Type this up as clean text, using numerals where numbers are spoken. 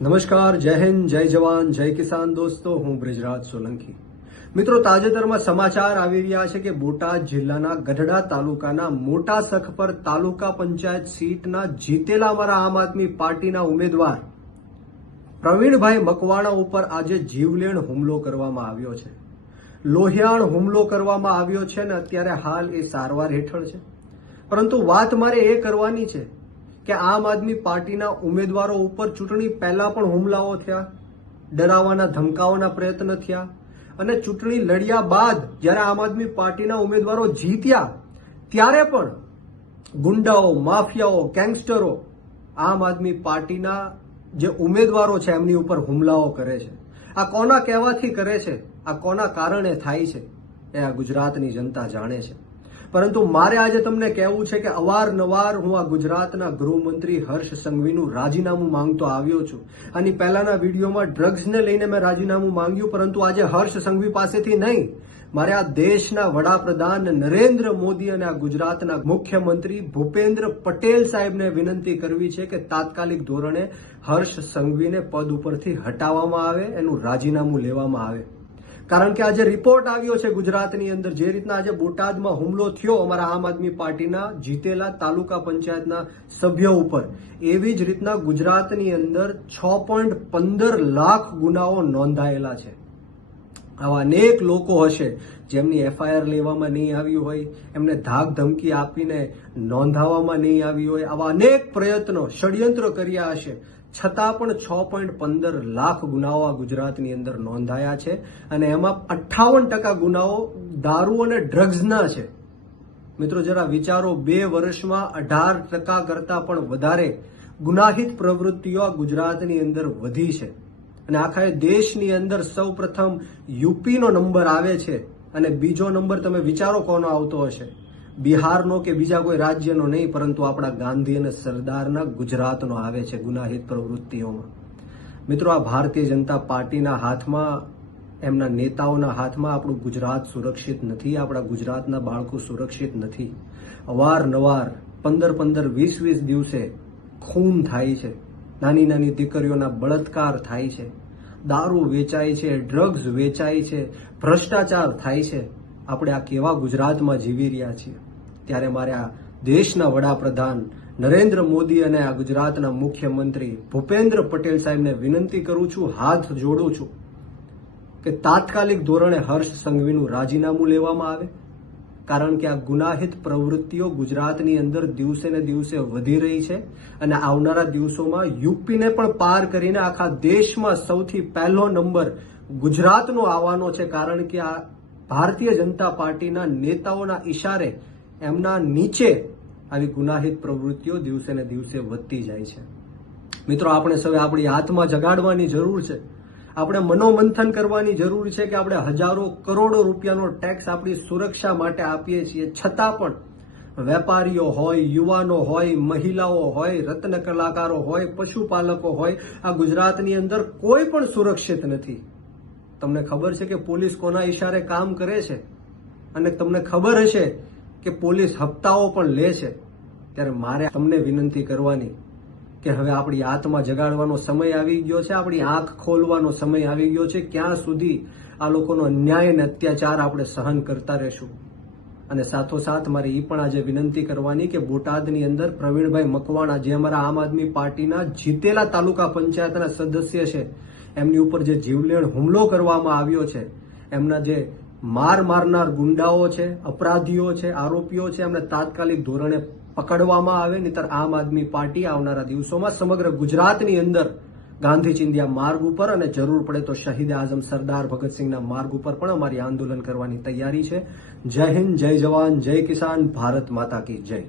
નમસ્કાર, જય હિન્દ, જય જવાન, જય કિસાન દોસ્તો. હું બ્રિજરાજ સોલંકી. મિત્રો, તાજેતરમાં સમાચાર આવી રહ્યા છે કે બોટાદ જિલ્લાના ગઢડા તાલુકાના મોટા સખપર તાલુકા પંચાયત સીટના જીતેલા અમારા આમ આદમી પાર્ટીના ઉમેદવાર પ્રવીણભાઈ મકવાણા ઉપર આજે જીવલેણ હુમલો કરવામાં આવ્યો છે. લોહિયાણ હુમલો કરવામાં આવ્યો છે અને અત્યારે હાલ એ સારવાર હેઠળ છે. પરંતુ વાત મારે એ કરવાની છે કે આમ આદમી પાર્ટીના ઉમેદવારો ઉપર ચૂંટણી પહેલા પણ હુમલાઓ થયા, ડરાવવાના ધમકાવવાના પ્રયત્ન થયા અને ચૂંટણી લડ્યા બાદ જ્યારે આમ આદમી પાર્ટીના ઉમેદવારો જીત્યા ત્યારે પણ ગુંડાઓ, માફિયાઓ, ગેંગસ્ટરો આમ આદમી પાર્ટીના જે ઉમેદવારો છે એમની ઉપર હુમલાઓ કરે છે. આ કોના કહેવાથી કરે છે, આ કોના કારણે થાય છે એ આ ગુજરાતની જનતા જાણે છે. પરંતુ મારે આજે તમને કહેવું છે કે અવારનવાર હું આ ગુજરાતના ગૃહમંત્રી હર્ષ સંઘવીનું રાજીનામું માંગતો આવ્યો છું. આની પહેલાના વિડીયોમાં ડ્રગ્સને લઈને મેં રાજીનામું માંગ્યું, પરંતુ આજે હર્ષ સંઘવી પાસેથી નહીં, મારે આ દેશના વડાપ્રધાન નરેન્દ્ર મોદી અને આ ગુજરાતના મુખ્યમંત્રી ભૂપેન્દ્ર પટેલ સાહેબને વિનંતી કરવી છે કે તાત્કાલિક ધોરણે હર્ષ સંઘવીને પદ ઉપરથી હટાવવામાં આવે, એનું રાજીનામું લેવામાં આવે. કારણ કે આજે રિપોર્ટ આવ્યો છે ગુજરાતની અંદર, જે રીતના આજે બોટાદમાં હુમલો થયો અમારા આમ આદમી પાર્ટીના જીતેલા તાલુકા પંચાયતના સભ્યો ઉપર, એવી જ રીતના ગુજરાતની અંદર 6.15 લાખ ગુનાઓ નોંધાયેલા છે. આવા અનેક લોકો હશે જેમની એફઆઈઆર લેવામાં નહીં આવી હોય, એમને ધાક ધમકી આપીને નોંધાવવામાં નહીં આવી હોય, આવા અનેક પ્રયત્નો, ષડયંત્ર કર્યા હશે, છતાં પણ 6.15 લાખ ગુનાઓ આ ગુજરાતની અંદર નોંધાયા છે અને એમાં 58% ગુનાઓ દારૂ અને ડ્રગ્સના છે. મિત્રો, જરા વિચારો, 2 વર્ષમાં 18% કરતા પણ વધારે ગુનાહિત પ્રવૃત્તિઓ આ ગુજરાતની અંદર વધી છે અને આખા દેશની અંદર સૌ પ્રથમ યુપીનો નંબર આવે છે અને બીજો નંબર તમે વિચારો કોનો આવતો હશે? બિહારનો કે બીજા કોઈ રાજ્યનો નહીં, પરંતુ આપણા ગાંધી અને સરદારના ગુજરાતનો આવે છે ગુનાહિત પ્રવૃત્તિઓમાં. મિત્રો, આ ભારતીય જનતા પાર્ટીના હાથમાં, એમના નેતાઓના હાથમાં આપણું ગુજરાત સુરક્ષિત નથી, આપણા ગુજરાતના બાળકો સુરક્ષિત નથી. અવારનવાર 15-15, 20-20 દિવસે ખૂન થાય છે, નાની નાની દીકરીઓના બળાત્કાર થાય છે, દારૂ વેચાય છે, ડ્રગ્સ વેચાય છે, ભ્રષ્ટાચાર થાય છે. આપણે આ કેવા ગુજરાતમાં જીવી રહ્યા છીએ? ત્યારે મારે આ દેશના વડાપ્રધાન નરેન્દ્ર મોદી અને આ ગુજરાતના મુખ્યમંત્રી ભૂપેન્દ્ર પટેલ સાહેબને વિનંતી કરું છું, હાથ જોડું છું કે તાત્કાલિક ધોરણે હર્ષ સંઘવીનું રાજીનામું લેવામાં આવે. કારણ કે આ ગુનાહિત પ્રવૃત્તિઓ ગુજરાતની અંદર દિવસે ને દિવસે વધી રહી છે અને આવનારા દિવસોમાં યુપીને પણ પાર કરીને આખા દેશમાં સૌથી પહેલો નંબર ગુજરાતનો આવવાનો છે. કારણ કે આ ભારતીય જનતા પાર્ટીના નેતાઓના ઈશારે એમના નીચે આવી ગુનાહિત પ્રવૃત્તિઓ દિવસે ને દિવસે વધતી જાય છે. મિત્રો, આપણે સૌએ આપણી આત્મા જગાડવાની જરૂર છે. આપણે મનોમંથન કરવાની જરૂર છે કે આપણે હજારો કરોડો રૂપિયાનો ટેક્સ આપણી સુરક્ષા માટે આપીએ છીએ, છતાં પણ વેપારીઓ હોય, યુવાનો હોય, મહિલાઓ હોય, રત્ન કલાકારો હોય, પશુપાલકો હોય, આ ગુજરાતની અંદર કોઈ પણ સુરક્ષિત નથી. તમને ખબર છે કે પોલીસ કોના ઈશારે કામ કરે છે અને તમને ખબર હશે કે પોલીસ હપ્તાઓ પણ લે છે. ત્યારે મારે તમને વિનંતી કરવાની કે હવે આપણી આત્મા જગાડવાનો સમય આવી ગયો છે, આપણી આંખ ખોલવાનો સમય આવી ગયો છે. ક્યાં સુધી આ લોકોનો અન્યાય અને અત્યાચાર આપણે સહન કરતા રહેશું? અને સાથોસાથ મારે એ પણ આજે વિનંતી કરવાની કે બોટાદની અંદર પ્રવીણભાઈ મકવાણા, જે અમારા આમ આદમી પાર્ટીના જીતેલા તાલુકા પંચાયતના સદસ્ય છે, એમની ઉપર જે જીવલેણ હુમલો કરવામાં આવ્યો છે, એમના જે મારનાર ગુંડાઓ છે, અપરાધીઓ છે, આરોપીઓ છે, એમને તાત્કાલિક ધોરણે પકડવામાં આવે. નહીંતર આમ આદમી પાર્ટી આવનારા દિવસોમાં સમગ્ર ગુજરાતની અંદર ગાંધી ચિંધ્યા માર્ગ ઉપર અને જરૂર પડે તો શહીદ આઝમ સરદાર ભગતસિંહના માર્ગ ઉપર પણ અમારી આંદોલન કરવાની તૈયારી છે. જય હિન્દ, જય જવાન, જય કિસાન, ભારત માતા કી જય.